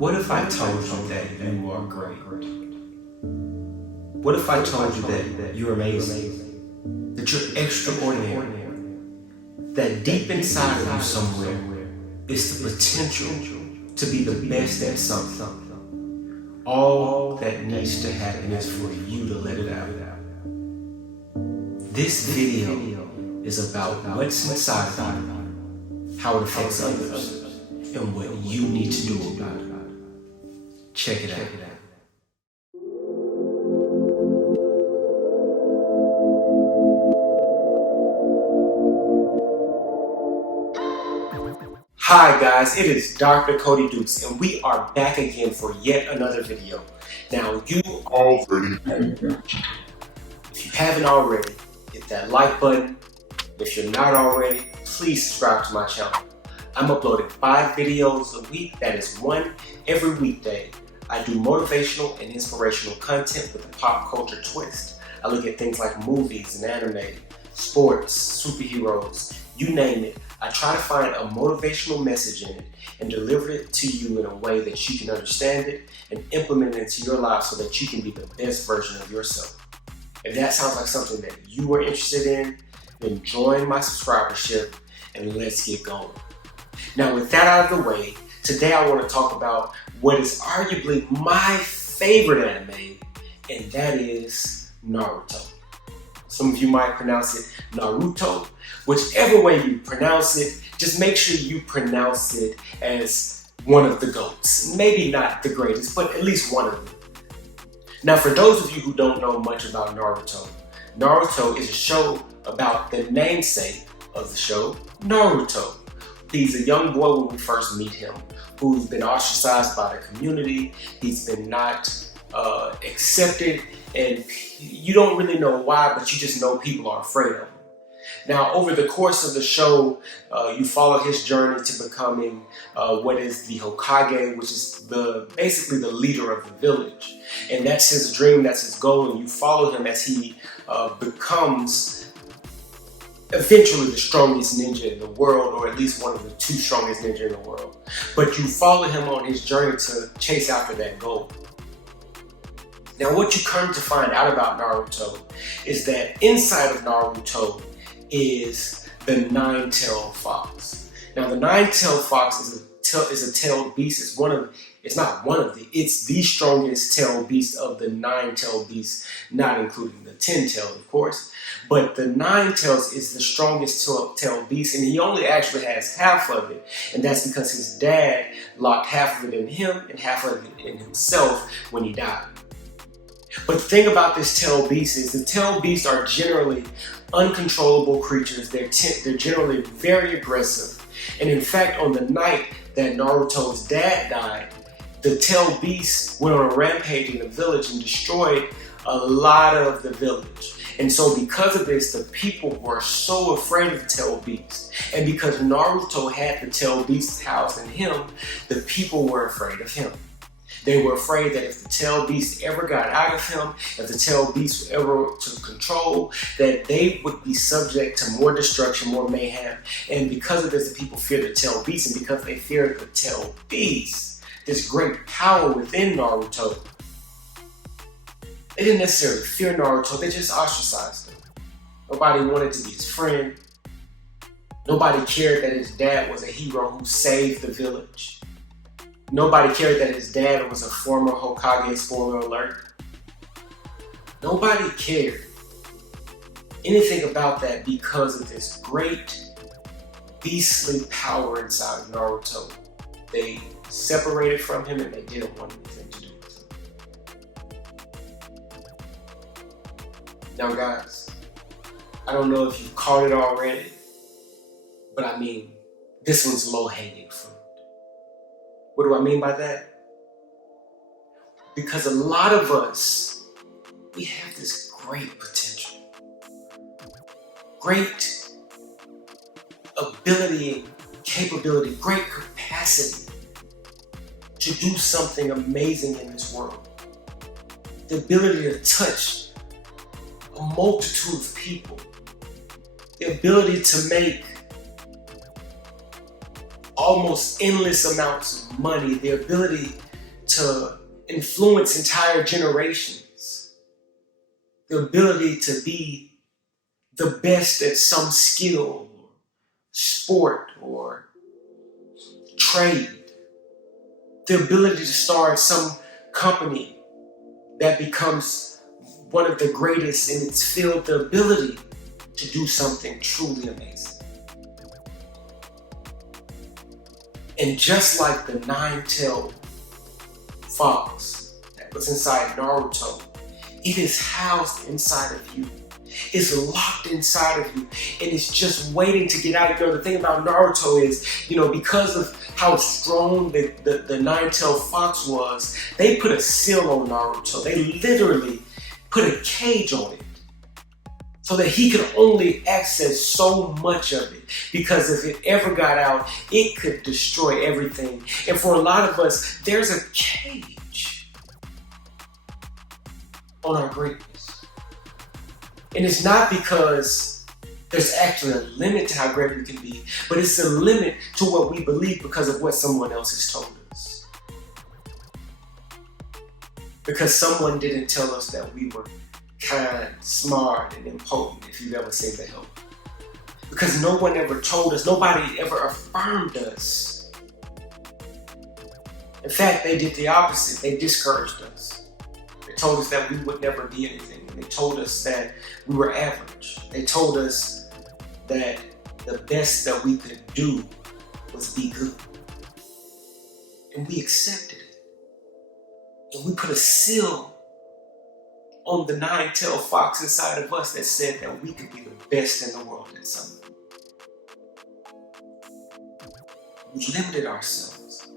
What if I told you that you are great? What if I told you that you're amazing? That you're extraordinary? That deep inside of you somewhere is the potential to be the best at something. All that needs to happen is for you to let it out. This video is about what's inside of you, how it affects others, and what you need to do about it. Check it out. Hi guys, it is Dr. Cody Dukes, and we are back again for yet another video. Now you already know. If you haven't already, hit that like button. If you're not already, please subscribe to my channel. I'm uploading 5 videos a week, that is one every weekday. I do motivational and inspirational content with a pop culture twist. I look at things like movies and anime, sports, superheroes, you name it. I try to find a motivational message in it and deliver it to you in a way that you can understand it and implement it into your life so that you can be the best version of yourself. If that sounds like something that you are interested in, then join my subscribership and let's get going. Now with that out of the way, today I want to talk about what is arguably my favorite anime, and that is Naruto. Some of you might pronounce it Naruto. Whichever way you pronounce it, just make sure you pronounce it as one of the GOATs. Maybe not the greatest, but at least one of them. Now for those of you who don't know much about Naruto, Naruto is a show about the namesake of the show, Naruto. He's a young boy when we first meet him, who's been ostracized by the community. He's been not accepted, and you don't really know why, but you just know people are afraid of him. Now, over the course of the show, you follow his journey to becoming what is the Hokage, which is basically the leader of the village. And that's his dream, that's his goal, and you follow him as he becomes eventually the strongest ninja in the world, or at least one of the 2 strongest ninja in the world. But you follow him on his journey to chase after that goal. Now what you come to find out about Naruto is that inside of Naruto is the 9-tailed fox. Now the 9-tailed fox is a tailed beast. It's the strongest tailed beast of the 9-tailed beasts, not including the 10-tailed, of course. But the 9 tails is the strongest tailed beast, and he only actually has half of it. And that's because his dad locked half of it in him and half of it in himself when he died. But the thing about this tailed beast is the tailed beasts are generally uncontrollable creatures. They're generally very aggressive. And in fact, on the night that Naruto's dad died, the tailed beast went on a rampage in the village and destroyed a lot of the village. And so because of this, the people were so afraid of the tailed beast. And because Naruto had the tailed beast housed in him, the people were afraid of him. They were afraid that if the tailed beast ever got out of him, if the tailed beast ever took control, that they would be subject to more destruction, more mayhem. And because of this, the people feared the tailed beast. And because they feared the tailed beast, this great power within Naruto, they didn't necessarily fear Naruto, they just ostracized him. Nobody wanted to be his friend. Nobody cared that his dad was a hero who saved the village. Nobody cared that his dad was a former Hokage, spoiler alert. Nobody cared anything about that because of this great beastly power inside of Naruto. They separated from him and they didn't want anything to do with him. Now guys, I don't know if you've caught it already, but I mean, this one's low-hanging fruit. What do I mean by that? Because a lot of us, we have this great potential, great ability, capability, great capacity to do something amazing in this world. The ability to touch a multitude of people. The ability to make almost endless amounts of money, the ability to influence entire generations, the ability to be the best at some skill, sport, or trade, the ability to start some company that becomes one of the greatest in its field, the ability to do something truly amazing. And just like the nine-tailed fox that was inside Naruto, it is housed inside of you. It's locked inside of you, and it's just waiting to get out. The thing about Naruto is, because of how strong the nine-tailed fox was, they put a seal on Naruto. They literally put a cage on it so that he could only access so much of it, because if it ever got out, it could destroy everything. And for a lot of us, there's a cage on our greatness. And it's not because there's actually a limit to how great we can be, but it's a limit to what we believe because of what someone else has told us. Because someone didn't tell us that we were kind, smart, and impotent, if you've ever seen the help. Because no one ever told us, nobody ever affirmed us. In fact, they did the opposite. They discouraged us. They told us that we would never be anything. They told us that we were average. They told us that the best that we could do was be good. And we accepted it. And we put a seal on the nine-tailed fox inside of us that said that we could be the best in the world at something. We limited ourselves.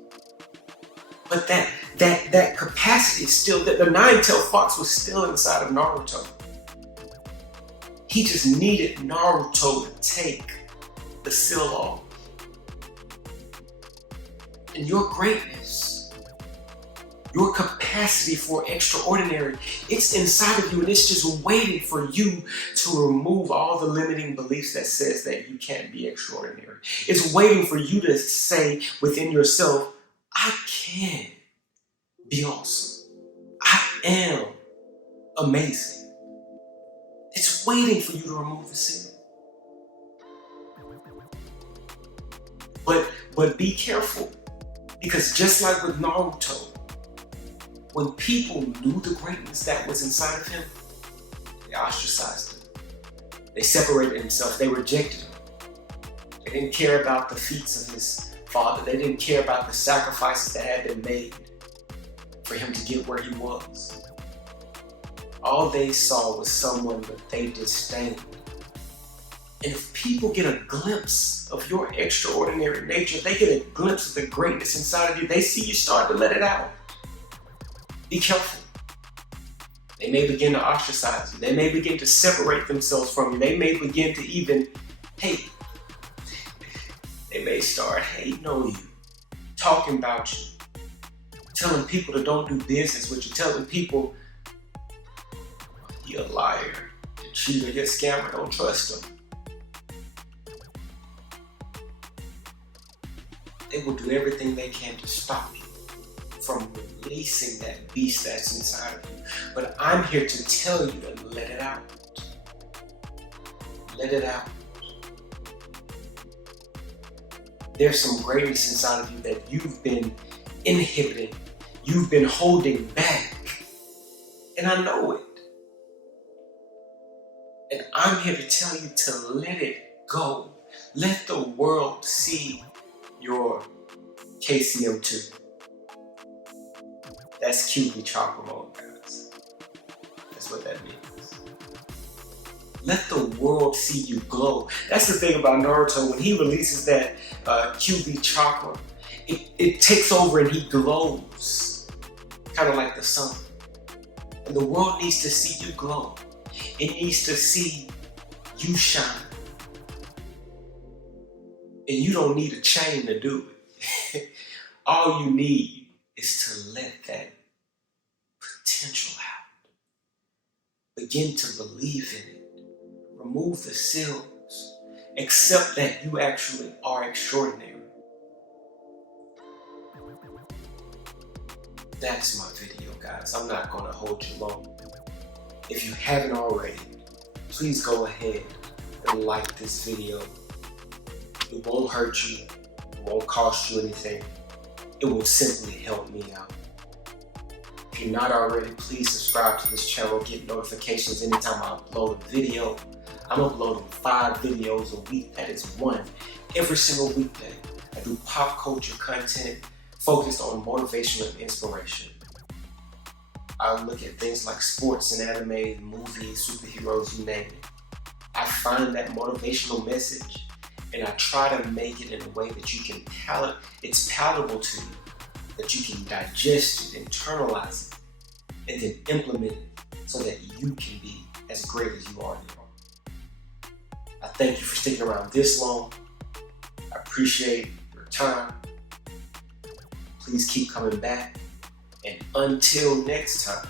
But that capacity is still there. The nine-tailed fox was still inside of Naruto. He just needed Naruto to take the seal off. And your greatness, your capacity for extraordinary, it's inside of you, and it's just waiting for you to remove all the limiting beliefs that says that you can't be extraordinary. It's waiting for you to say within yourself, I can be awesome. I am amazing. It's waiting for you to remove the seal. But be careful, because just like with Naruto, when people knew the greatness that was inside of him, they ostracized him. They separated themselves. They rejected him. They didn't care about the feats of his father. They didn't care about the sacrifices that had been made for him to get where he was. All they saw was someone that they disdained. And if people get a glimpse of your extraordinary nature, they get a glimpse of the greatness inside of you, they see you start to let it out. Be careful. They may begin to ostracize you. They may begin to separate themselves from you. They may begin to even hate. They may start hating on you, talking about you, telling people to don't do business with you, telling people you're a liar, you're a cheater, you're a scammer, don't trust them. They will do everything they can to stop you from releasing that beast that's inside of you. But I'm here to tell you to let it out. Let it out. There's some greatness inside of you that you've been inhibiting, you've been holding back. And I know it. And I'm here to tell you to let it go. Let the world see your KCM2. That's QB chakra mode, guys. That's what that means. Let the world see you glow. That's the thing about Naruto. When he releases that QB chakra, it takes over and he glows. Kind of like the sun. And the world needs to see you glow. It needs to see you shine. And you don't need a chain to do it. All you need is to let that potential out. Begin to believe in it. Remove the seals. Accept that you actually are extraordinary. that's my video, guys. I'm not going to hold you long. If you haven't already, please go ahead and like this video. It won't hurt you. It won't cost you anything. It will simply help me out. If you're not already, please subscribe to this channel. Get notifications anytime I upload a video. I'm uploading 5 videos a week. That is 1 every single weekday. I do pop culture content focused on motivation and inspiration. I look at things like sports and anime, movies, superheroes, you name it. I find that motivational message and I try to make it in a way that you can it's palatable to you, that you can digest it, internalize it, and then implement it so that you can be as great as you are now. I thank you for sticking around this long. I appreciate your time. Please keep coming back. And until next time,